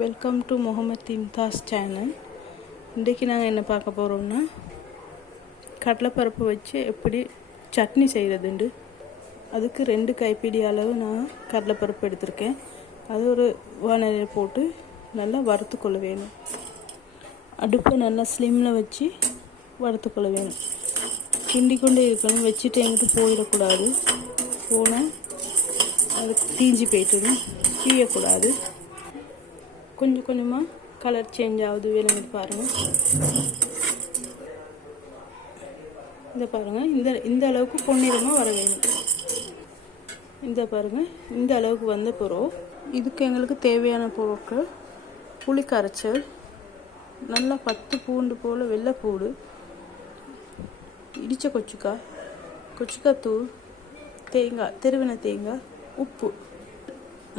Welcome to Mohammed Imtaz channel. இன்றைக்கி நாங்கள் என்ன பார்க்க போகிறோம்னா, கடலைப்பருப்பு வச்சு எப்படி சட்னி செய்கிறதுண்டு. அதுக்கு 2 கைப்பிடி அளவு நான் கடலைப்பருப்பு எடுத்திருக்கேன். அது ஒரு வானலில் போட்டு நல்லா வறுத்துக்கொள்ள வேணும். அடுப்பை நல்லா ஸ்லிம்மில் வச்சு வறுத்துக்கொள்ள வேணும். கிண்டி கொண்டே இருக்கணும். வச்சுட்டு எங்கிட்ட போயிடக்கூடாது. போனால் அது தீஞ்சி போய்ட்டுடும். தீயக்கூடாது. கொஞ்சம் கொஞ்சமாக கலர் சேஞ்ச் ஆகுது. வேணுங்க பாருங்கள். இந்த பாருங்கள், இந்த அளவுக்கு பொன்னிறமாக வர வேணும். இந்த பாருங்கள், இந்த அளவுக்கு வந்த பிறகு இதுக்கு எங்களுக்கு தேவையான பொருட்கள்: புளி கரைச்சல், நல்லா 10 பூண்டு போல் வெள்ளைப்பூடு, இடித்த கொச்சுக்காய் தூள், தேங்காய், திருவின தேங்காய், உப்பு.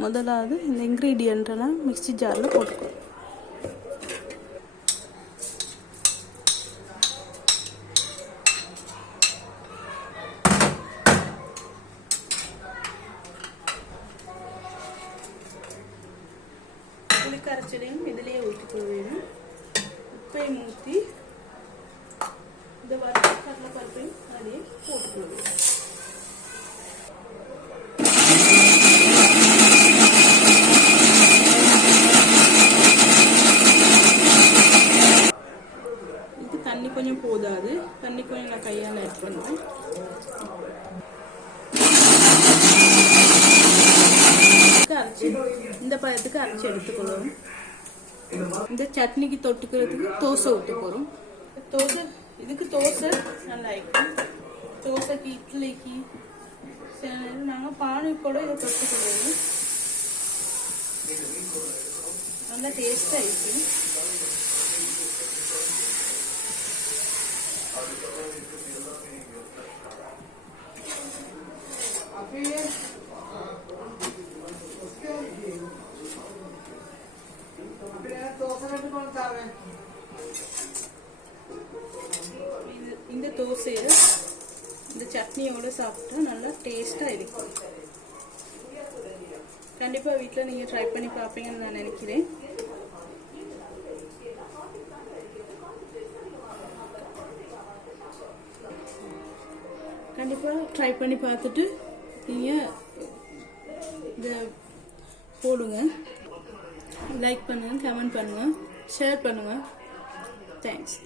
முதலாவது இந்த இன்க்ரீடியண்ட்டெல்லாம் மிக்ஸி ஜாரில் போட்டுக்கோ. புளி கரைச்சலையும் இதிலேயே ஊற்றிக்கொள்ள வேணும். உப்பையும் ஊற்றி இந்த வறுத்த கடலைப்பருப்பையும் அதிலே போட்டுக்கொள்ள வேணும். தண்ணி கொஞ்சம் போதாது. தண்ணி கொஞ்சம் நான் கையால் ஆட் பண்ணுவேன். இந்த பழத்துக்கு அரைச்சி எடுத்துக்கொள்ளும். இந்த சட்னிக்கு தொட்டுக்கிறதுக்கு தோசை ஊற்ற போகிறோம். இதுக்கு தோசை நல்லா இருக்கும். தோசைக்கு, இட்லிக்கு சில நேரம் நாங்கள் பானை கூட இதை தொட்டுக்கொள்வோம். நல்லா டேஸ்டாக இருக்கும். இந்த தோசையை இந்த சட்னியோட சாப்பிட்டா நல்லா டேஸ்டா இருக்கும். கண்டிப்பா வீட்டில் நீங்க ட்ரை பண்ணி பார்ப்பீங்கன்னு நான் நினைக்கிறேன். கண்டிப்பாக ட்ரை பண்ணி பார்த்துட்டு நீங்கள் இதை போடுங்க. லைக் பண்ணுங்கள், கமெண்ட் பண்ணுங்கள், ஷேர் பண்ணுங்கள். தேங்க்ஸ்.